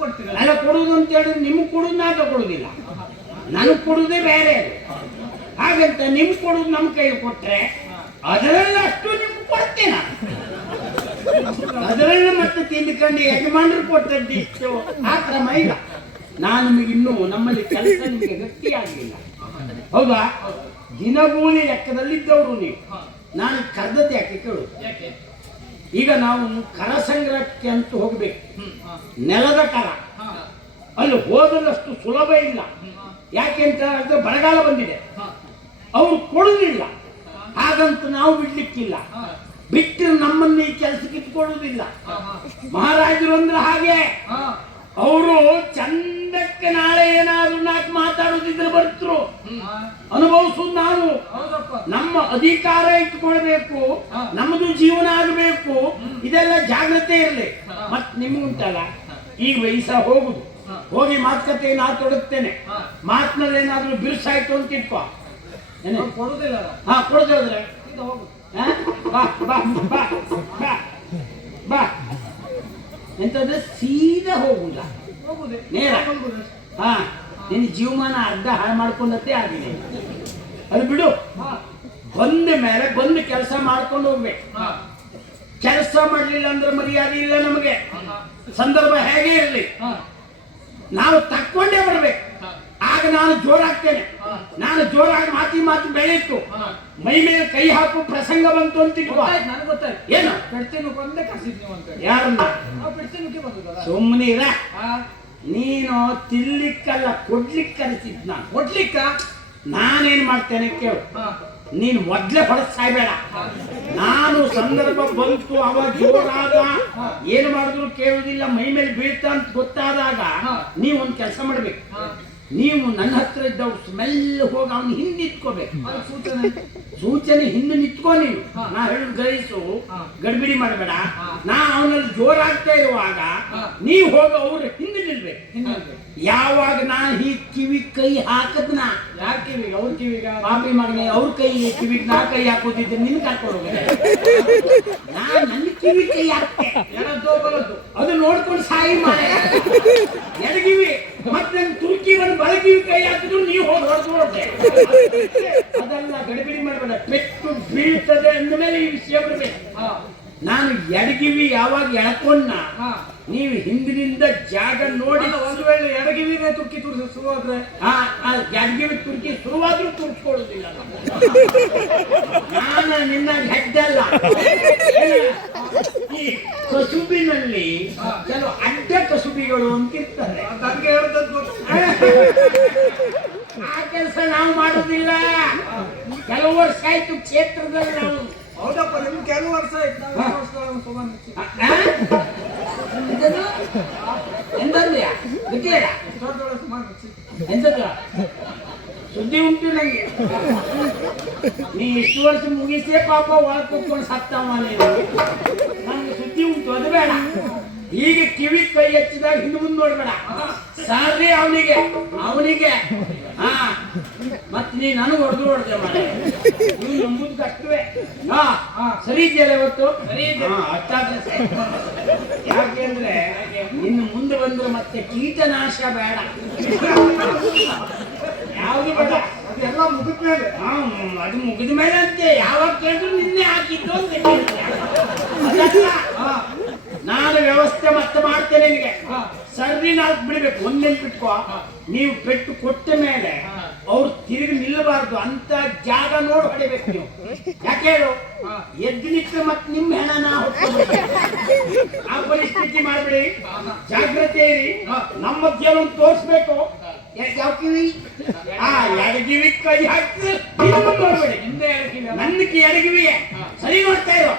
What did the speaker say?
ಕೊಡ್ತೀರ? ಅಲ್ಲ ಕೊಡುದು ಅಂತ ಹೇಳಿದ್ರೆ ನಿಮ್ಗೆ ಕೊಡುದು ನಾ ತಗೊಳುದಿಲ್ಲ. ನನಗೆ ಕೊಡುದೇ ಬೇರೆ ಹಾಗಂತ ನಿಮ್ಗೆ ಕೊಡುದು ನಮ್ಮ ಕೈಗೆ ಕೊಟ್ರೆ, ಅದರಲ್ಲಿ ಅಷ್ಟು ನಿಮ್ಗೆ ಕೊಡ್ತೇನೆ. ಅದರಲ್ಲಿ ಮತ್ತೆ ತಿಂದ್ಕೊಂಡು ಯಜಮಾನರು ಕೊಟ್ಟದ್ದು ಇಷ್ಟು. ಆ ಕ್ರಮ ಇಲ್ಲ. ನಾನು ನಿಮಗೆ ಇನ್ನೂ ನಮ್ಮಲ್ಲಿ ಕೆಲಸ ನಿಮಗೆ ಗಟ್ಟಿಯಾಗಲಿಲ್ಲ ಹೌದಾ? ದಿನಗೂಲಿ ಲೆಕ್ಕದಲ್ಲಿ ಇದ್ದವರು ನೀವು. ನಾನು ಕರೆದದ್ದು ಯಾಕೆ ಕೇಳು? ಈಗ ನಾವು ಕರ ಸಂಗ್ರಹಕ್ಕೆ ಅಂತ ಹೋಗ್ಬೇಕು. ನೆಲದ ಕಾಲ ಅಲ್ಲಿ ಹೋದಲ್ಲಷ್ಟು ಸುಲಭ ಇಲ್ಲ. ಯಾಕೆ ಅಂತ ಹೇಳಿದ್ರೆ ಬರಗಾಲ ಬಂದಿದೆ. ಅವರು ಕೊಡುವುದಿಲ್ಲ ಹಾಗಂತ ನಾವು ಬಿಡ್ಲಿಕ್ಕಿಲ್ಲ. ಬಿಟ್ಟರೆ ನಮ್ಮನ್ನ ಈ ಕೆಲಸಕ್ಕೆ ಇಟ್ಕೊಳ್ಳುವುದಿಲ್ಲ ಮಹಾರಾಜರು ಅಂದ್ರೆ ಹಾಗೆ. ಅವರು ಚಂದಕ್ಕೆ ನಾಳೆ ಏನಾದ್ರು ನಾಲ್ಕು ಮಾತಾಡೋದಿದ್ರೆ ಬರ್ತರು. ಹಾ. ನಾನು. ನಮ್ಮ ಅಧಿಕಾರ ಇಟ್ಕೊಳ್ಬೇಕು. ನಮ್ಮದು ಜೀವನ ಆಗಬೇಕು. ಇದೆಲ್ಲ ಜಾಗ್ರತೆ ಇರಲಿ. ಮತ್ ನಿಮ್ಗುಂಟಲ್ಲ ಈಗ ವಯಸ್ಸ ಹೋಗುದು. ಹೋಗಿ ಮಾತುಕತೆ ನಾ ತೊಡಗ್ತೇನೆ. ಮಾತಿನಲ್ಲಿ ಏನಾದ್ರೂ ಬಿರುಸಾಯ್ತು ಅಂತ ಇಟ್ಕೋ? ಅವ್ರು ಕೊಡುದಿಲ್ಲ. ಹಾ ಹಾ? ಬಾ ಬಾ ಬಾ ಬಾ ಬಾ. ಎಂತಂದ್ರೆ ಸೀದಾ ಹೋಗುದ? ನೇರ. ಹಾ. ನಿನ್ನ ಜೀವಮಾನ ಅರ್ಧ ಹಾಳು ಮಾಡ್ಕೊಂಡತ್ತೆ ಆಗಿದೆ. ಅದು ಬಿಡು. ಬಂದ ಮೇಲೆ ಬಂದು ಕೆಲಸ ಮಾಡ್ಕೊಂಡು ಹೋಗ್ಬೇಕು. ಕೆಲಸ ಮಾಡಲಿಲ್ಲ ಅಂದ್ರೆ ಮರ್ಯಾದೆ ಇಲ್ಲ ನಮಗೆ. ಸಂದರ್ಭ ಹೇಗೆ ಇರಲಿ. ನಾವು ತಕ್ಕೊಂಡೇ ಬರ್ಬೇಕು. ಆಗ ನಾನು ಜೋರಾಗ್ತೇನೆ. ನಾನು ಜೋರಾಗಿ ಮಾತಿ ಮಾತು ಬೆಳೆಯಿತು. ಮೈ ಮೇಲೆ ಕೈ ಹಾಕು ಪ್ರಸಂಗ ಬಂತು ಅಂತ ಏನು ಸುಮ್ಮನೆ ಇರ ನೀನು ತಿನ್ಲಿಕ್ಕಲ್ಲ ಕೊಡ್ಲಿಕ್ಕೆ ಕಲಿಸಿದ್ ನಾನು. ಕೊಡ್ಲಿಕ್ಕ? ನಾನೇನ್ ಮಾಡ್ತೇನೆ ಕೇಳು. ನೀನು ಮೊದ್ಲೇ ಹೊಡೆದ್ ನಾನು ಸಂದರ್ಭ ಬಂತು ಅವ ಜೋರಾದ, ಏನ್ ಮಾಡಿದ್ರು ಕೇಳುವುದಿಲ್ಲ ಮೈ ಮೇಲೆ ಬೀಳ್ತಾ ಅಂತ ಗೊತ್ತಾದಾಗ ನೀವೊಂದು ಕೆಲಸ ಮಾಡ್ಬೇಕು ಹಾ ನೀವು ನನ್ನ ಹತ್ರ ಇದ್ದವ್ರು ಸ್ಮೆಲ್ ಹೋಗಿ ಅವ್ನು ಹಿಂದೆ ನಿಂತ್ಕೋಬೇಕು ಸೂಚನೆ ಹಿಂದೆ ನಿಂತ್ಕೋ ನೀನು ಹಾ. ನಾ ಹೇಳುದು ಗ್ರಹಿಸು ಹಾ. ಗಡ್ಬಿಡಿ ಮಾಡಬೇಡ ಹಾ. ನಾ ಅವನಲ್ಲಿ ಜೋರಾಗ್ತಾ ಇರುವಾಗ ಹಾ. ನೀವು ಹೋಗಿ ಅವ್ರ ಹಿಂದೆ ನಿಲ್ಬೇಕು ಯಾವಾಗ ನಾ ಈ ಕಿವಿ ಕೈ ಹಾಕದ್ನ ಯಾರ ಕಿವಿಗೆ, ಅವ್ರ ಕಿವಿಗ ಪಾಪಿ ಮಗನೇ ಅವ್ರ ಕೈ ಕಿವಿಗೆ ನಾ ಕೈ ಹಾಕೋತಿದ್ದೆ ನಿನ್ ಕರ್ಕೊಂಡು ನಾ ನನ್ನ ಕಿವಿ ಕೈ ಹಾಕ್ತೆ. ಎಡದ್ದು ಬರೋದು. ಅದು ನೋಡ್ಕೊಂಡು ಸಾಯಿ ಮಾಡ ಎಡಗಿವಿ ಮತ್ತೆ ತುರ್ಕಿ ಬಂದು ಬಲಗಿವಿ ಕೈ ಹಾಕಿದ್ರು ನೀವು ಹೋಗಿ ಹೊಡೆದ್ಕೊಂಡೆ ಅದೆಲ್ಲ ಗಡಿಬಿಡಿ ಮಾಡಬೇಡ. ಪೆಟ್ಟು ಬೀಳ್ತದೆ ಅಂದಮೇಲೆ ಈ ವಿಷಯ ಬರ್ಬೇಕು ನಾನು ಎಡಗಿವಿ ಯಾವಾಗ ಎಳ್ಕೊಂಡ ನೀವು ಹಿಂದಿನಿಂದ ಜಾಗ ನೋಡಿ ಒಂದು ವೇಳೆ ಎಡಗಿವಿನ ತುರ್ಕಿ ತುರ್ಸಿ ಶುರುವಾದ್ರೆ ಆ ಆ ಎಡಗಿವಿ ತುರ್ಕಿ ಶುರುವಾದ್ರೂ ತುರ್ಕೊಳ್ಳೋದಿಲ್ಲ ನಾನು ನಿನ್ನ ಹೆಡ್ಡಲ್ಲ ಈ ಕಸುಬಿನಲ್ಲಿ ಕೆಲವು ಅಡ್ಡ ಕಸುಬಿಗಳು ಅಂತಿರ್ತಾರೆ. ನನಗೆ ಹೇಳ್ದದ್ದು ಆ ಕೆಲಸ ನಾವು ಮಾಡೋದಿಲ್ಲ. ಕೆಲವು ವರ್ಷ ಆಯ್ತು ಕ್ಷೇತ್ರದಲ್ಲಿ ನಾವು. ಹೌದಪ್ಪ ನಿಮ್ಗೆ ಕೆಲವು ವರ್ಷ ಆಯ್ತು. ಸುದ್ದಿ ಉಂಟು ನಂಗೆ. ನೀ ಇಷ್ಟು ವರ್ಷ ಮುಗಿಸೇ ಪಾಪ ಒಳಗೆ ಕೂತ್ಕೊಂಡು ಸತ್ತವ ನೀನು. ನಂಗೆ ಸುದ್ದಿ ಉಂಟು, ಅದು ಬೇಡ. ಈಗ ಕಿವಿ ಕೈ ಹಚ್ಚಿದಾಗ ಹಿಂದೆ ಮುಂದೆ ನೋಡ್ಬೇಡ. ಸಾರಿ ಅವನಿಗೆ ಅವನಿಗೆ. ಹಾ. ಮತ್ ನೀ ನನಗೆ ಹೊಡೆದು ಹೊಡೆದೆ ಮಾಡಿ ನೀವು ನಂಬುದು ಕಷ್ಟವೇ ಹಾ. ಹಾ. ಸರಿ ಇದೆಯಲ್ಲ ಇವತ್ತು? ಸರಿ ಅಷ್ಟಾದ್ರೆ ಸರಿ. ಯಾಕೆಂದ್ರೆ ಇನ್ನು ಮುಂದೆ ಬಂದ್ರೆ ಮತ್ತೆ ಕೀಟನಾಶ ಬೇಡ. ಯಾವುದು ಬೇಡ. ಅದೆಲ್ಲ ಮುಗಿದ್ಮೇಲೆ ಹಾ, ಅದು ಮುಗಿದ ಮೇಲೆ ಅಂತೆ. ಯಾವಾಗ ಕೇಳಿದ್ರು ನಿನ್ನೆ ಹಾಕಿದ್ದು ಅಂತ ನಾನು ವ್ಯವಸ್ಥೆ ಮತ್ತೆ ಮಾಡ್ತೇನೆ ನಿನಗೆ. ಸರ್ದಿ ಸರ್ರಿ ನಾಲ್ಕು ಬಿಡಬೇಕು. ಒಂದೇ ಬಿಟ್ಕೋ ನೀವು ಪೆಟ್ಟು ಕೊಟ್ಟ ಮೇಲೆ. ಅವ್ರು ತಿರುಗಿ ನಿಲ್ಲಬಾರ್ದು. ಅಂತ ಜಾಗ ನೋಡಿ ಹೊಡಿಬೇಕು ನೀವು. ಯಾಕೆ ಹೇಳು. ಎದ್ದು ನಿಂತ್ರೆ ಮತ್ತೆ ನಿಮ್ಮ ಹೆಣನ. ಆ ಪರಿಸ್ಥಿತಿ ಮಾಡ್ಬಿಡಿ. ಜಾಗ್ರತೆ ಇರಿ. ನಮ್ಮ ಒಂದು ತೋರಿಸ್ಬೇಕು. ಯಾವ ಕಿವಿ? ಆ ಎಡಗಿವಿ ಕೈ ಹಾಕಿ. ನೋಡ್ಬೇಡಿ. ನನ್ನ ಎಡಗಿವಿ ಸರಿ ನೋಡ್ತಾ ಇರೋ.